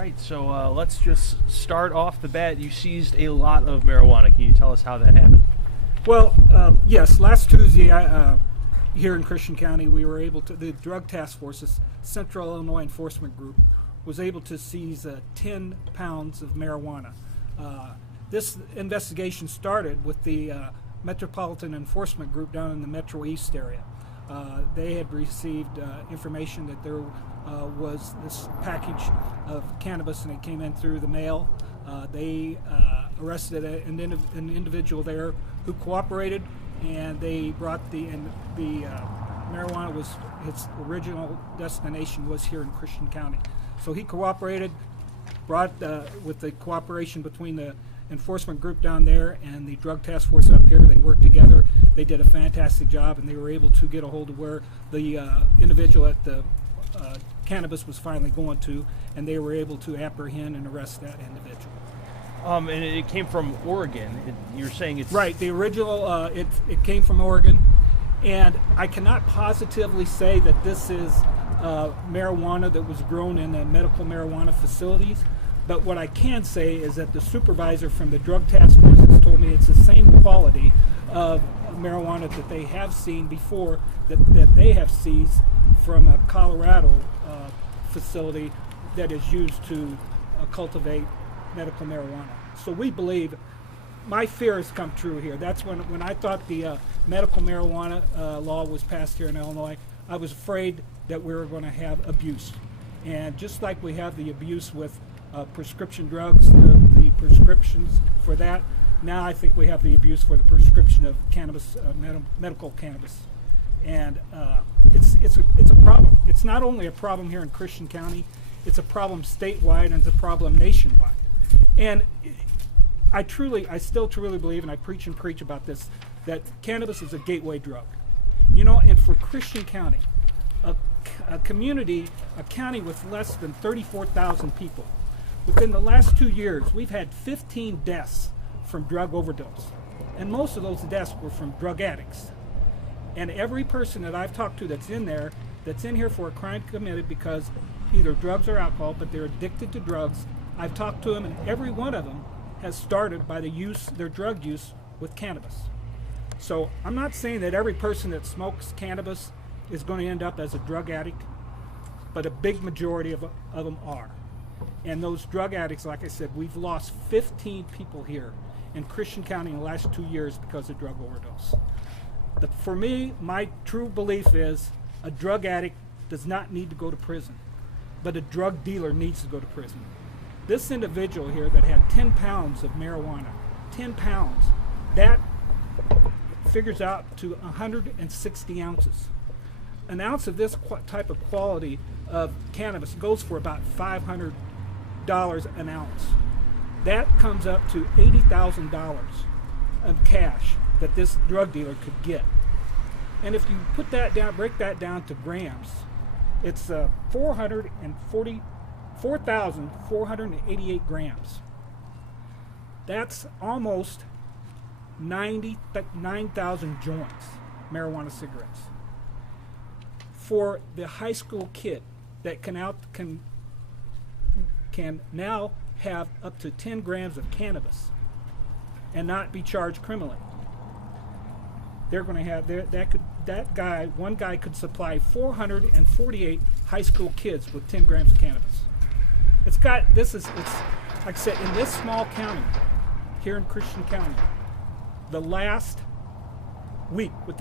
right, so let's just start off the bat. You seized a lot of marijuana. Can you tell us how that happened? Well, yes, last Tuesday here in Christian County, we were able to, the Drug Task Force's Central Illinois Enforcement Group was able to seize 10 pounds of marijuana. This investigation started with the Metropolitan Enforcement Group down in the Metro East area. They had received information that there was this package of cannabis, and it came in through the mail. They arrested an individual there who cooperated, and they brought the marijuana was, its original destination was here in Christian County. So he cooperated, brought with the cooperation between the enforcement group down there and the drug task force up here. They worked together. They did a fantastic job, and they were able to get a hold of where the individual at the cannabis was finally going to, and they were able to apprehend and arrest that individual. And it came from Oregon. You're saying it's... Right, the original, it came from Oregon, and I cannot positively say that this is marijuana that was grown in the medical marijuana facilities, but what I can say is that the supervisor from the drug task force has told me it's the same quality of marijuana that they have seen before, that they have seized from a Colorado facility that is used to cultivate medical marijuana. So we believe, my fear has come true here. That's when I thought the medical marijuana law was passed here in Illinois, I was afraid that we were going to have abuse. And just like we have the abuse with prescription drugs, the prescriptions for that, now I think we have the abuse for the prescription of cannabis, medical cannabis. And it's a problem. It's not only a problem here in Christian County, it's a problem statewide, and it's a problem nationwide. And I still truly believe, and I preach and preach about this, that cannabis is a gateway drug. You know, and for Christian County, a county with less than 34,000 people, within the last 2 years, we've had 15 deaths from drug overdose. And most of those deaths were from drug addicts. And every person that I've talked to that's in here for a crime committed because either drugs or alcohol, but they're addicted to drugs, I've talked to them, and every one of them has started by their drug use with cannabis. So I'm not saying that every person that smokes cannabis is going to end up as a drug addict, but a big majority of them are. And those drug addicts, like I said, we've lost 15 people here in Christian County in the last 2 years because of drug overdose. For me, my true belief is a drug addict does not need to go to prison, but a drug dealer needs to go to prison. This individual here that had 10 pounds of marijuana, 10 pounds, that figures out to 160 ounces. An ounce of this type of quality of cannabis goes for about $500 an ounce. That comes up to $80,000 of cash that this drug dealer could get. And if you put that down, break that down to grams, it's 4,488 grams. That's almost 9,000 joints, marijuana cigarettes. For the high school kid that can now have up to 10 grams of cannabis and not be charged criminally, they're going to have one guy could supply 448 high school kids with 10 grams of cannabis. It's like I said, in this small county here in Christian County, within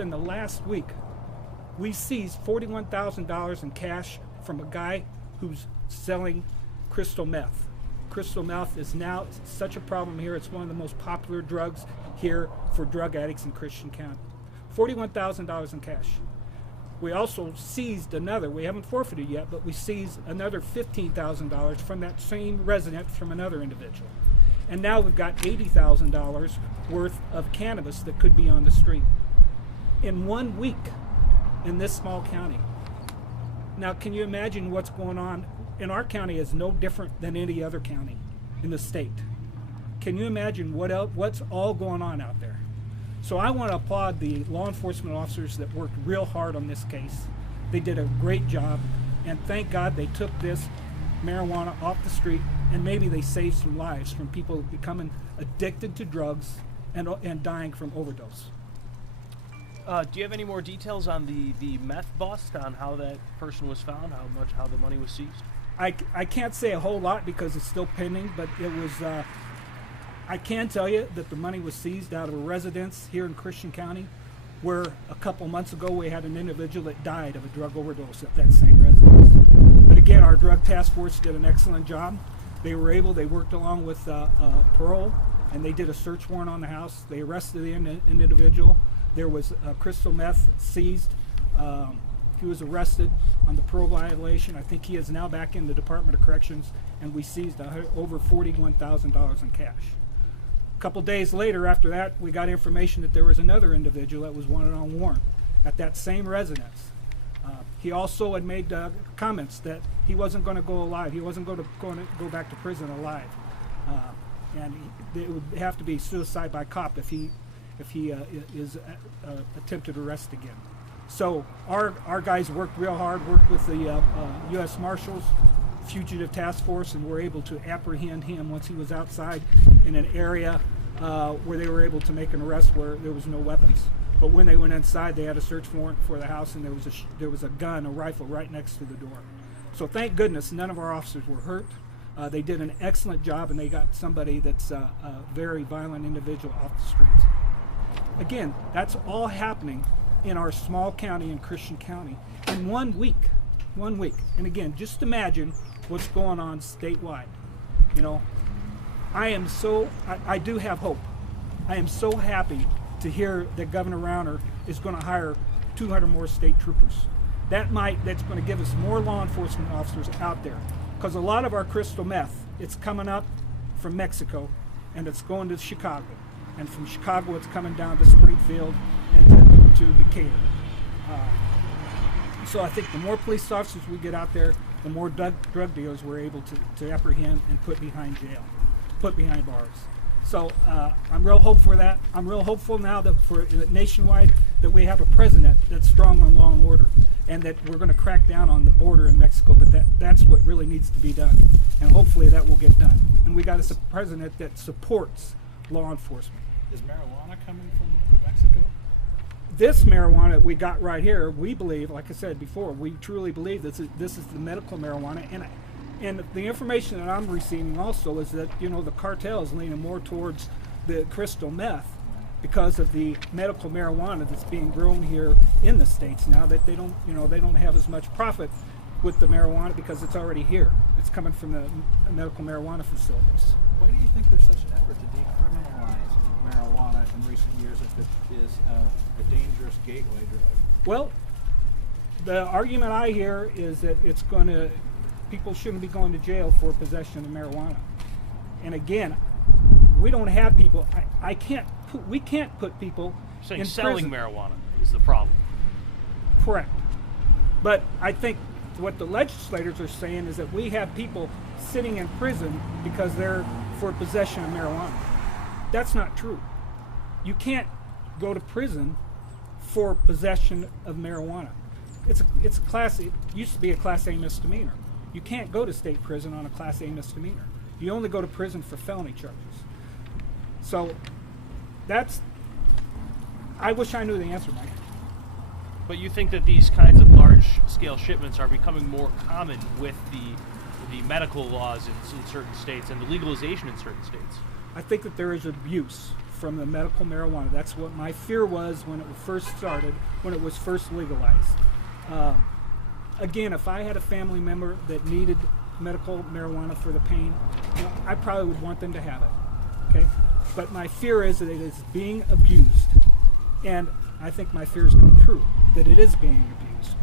the last week, we seized $41,000 in cash from a guy who's selling crystal meth. Crystal meth is now such a problem here. It's one of the most popular drugs here for drug addicts in Christian County. $41,000 in cash. We also seized we haven't forfeited yet, but we seized another $15,000 from that same resident from another individual. And now we've got $80,000 worth of cannabis that could be on the street in 1 week in this small county. Now, can you imagine what's going on? In our county is no different than any other county in the state. Can you imagine what's all going on out there? So I want to applaud the law enforcement officers that worked real hard on this case. They did a great job, and thank God they took this marijuana off the street, and maybe they save some lives from people becoming addicted to drugs and dying from overdose. Do you have any more details on the meth bust, on how that person was found, how the money was seized? I can't say a whole lot because it's still pending, but it was. I can tell you that the money was seized out of a residence here in Christian County, where a couple months ago we had an individual that died of a drug overdose at that same residence. But again, our drug task force did an excellent job. They worked along with parole, and they did a search warrant on the house. They arrested the individual. There was crystal meth seized. He was arrested on the parole violation. I think he is now back in the Department of Corrections, and we seized over $41,000 in cash. A couple days later after that, we got information that there was another individual that was wanted on warrant at that same residence. He also had made comments that he wasn't going to go alive. He wasn't going to go back to prison alive. And it would have to be suicide by cop if he is attempted arrest again. So our guys worked real hard, worked with the U.S. Marshals, Fugitive Task Force, and were able to apprehend him once he was outside in an area where they were able to make an arrest where there was no weapons. But when they went inside, they had a search warrant for the house, and there was a gun, a rifle, right next to the door. So thank goodness none of our officers were hurt. They did an excellent job, and they got somebody that's a very violent individual off the streets. Again, that's all happening in our small county in Christian County in 1 week. 1 week. And again, just imagine what's going on statewide. You know, I do have hope. I am so happy to hear that Governor Rauner is going to hire 200 more state troopers. That's going to give us more law enforcement officers out there. Because a lot of our crystal meth, it's coming up from Mexico and it's going to Chicago. And from Chicago, it's coming down to Springfield and to Decatur. So I think the more police officers we get out there, the more drug dealers we're able to apprehend and put behind jail, put behind bars. So I'm real hopeful for that. I'm real hopeful now that for nationwide that we have a president that's strong on law and order, and that we're going to crack down on the border in Mexico. But that's what really needs to be done, and hopefully that will get done. And we got a president that supports law enforcement. Is marijuana coming from Mexico? This marijuana we got right here, we believe, like I said before, we truly believe this is the medical marijuana. And the information that I'm receiving also is that, you know, the cartel is leaning more towards the crystal meth because of the medical marijuana that's being grown here in the States now, that they don't have as much profit with the marijuana because it's already here. It's coming from the medical marijuana facilities. Why do you think there's such an effort to decriminalize marijuana in recent years if it is a dangerous gateway drug? Well, the argument I hear is that people shouldn't be going to jail for possession of marijuana. And again, we don't have people. We can't put people Saying in selling prison. marijuana is the problem. Correct. But I think what the legislators are saying is that we have people sitting in prison because they're for possession of marijuana. That's not true. You can't go to prison for possession of marijuana. It used to be a Class A misdemeanor. You can't go to state prison on a Class A misdemeanor. You only go to prison for felony charges. So I wish I knew the answer, Mike. But you think that these kinds of large-scale shipments are becoming more common with the medical laws in certain states and the legalization in certain states? I think that there is abuse from the medical marijuana. That's what my fear was when it first started, when it was first legalized. Again, if I had a family member that needed medical marijuana for the pain, I probably would want them to have it. Okay, but my fear is that it is being abused, and I think my fears come true that it is being abused.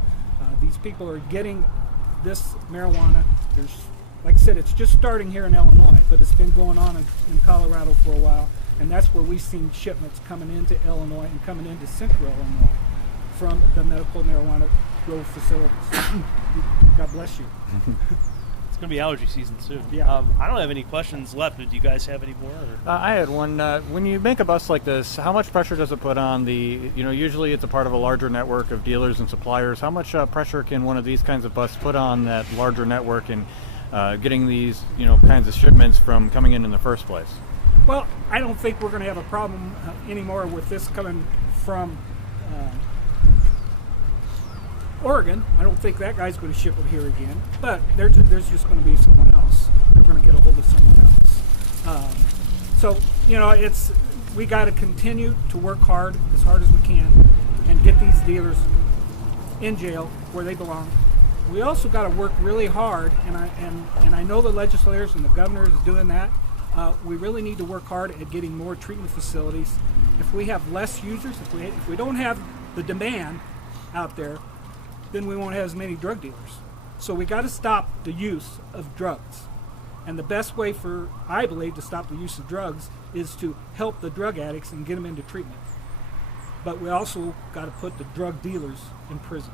These people are getting this marijuana. Like I said, it's just starting here in Illinois, but it's been going on in Colorado for a while, and that's where we've seen shipments coming into Illinois and coming into central Illinois from the medical marijuana grow facilities. God bless you. It's going to be allergy season soon. Yeah. I don't have any questions left, but do you guys have any more? I had one. When you make a bust like this, how much pressure does it put on usually it's a part of a larger network of dealers and suppliers. How much pressure can one of these kinds of busts put on that larger network? And getting these kinds of shipments from coming in the first place? Well, I don't think we're going to have a problem anymore with this coming from Oregon. I don't think that guy's going to ship it here again. But there's just going to be someone else. They're going to get a hold of someone else. So we got to continue to work as hard as we can, and get these dealers in jail where they belong. We also got to work really hard, and I know the legislators and the governor is doing that. We really need to work hard at getting more treatment facilities. If we have less users, if we don't have the demand out there, then we won't have as many drug dealers. So we got to stop the use of drugs. And the best way I believe, to stop the use of drugs is to help the drug addicts and get them into treatment. But we also got to put the drug dealers in prison.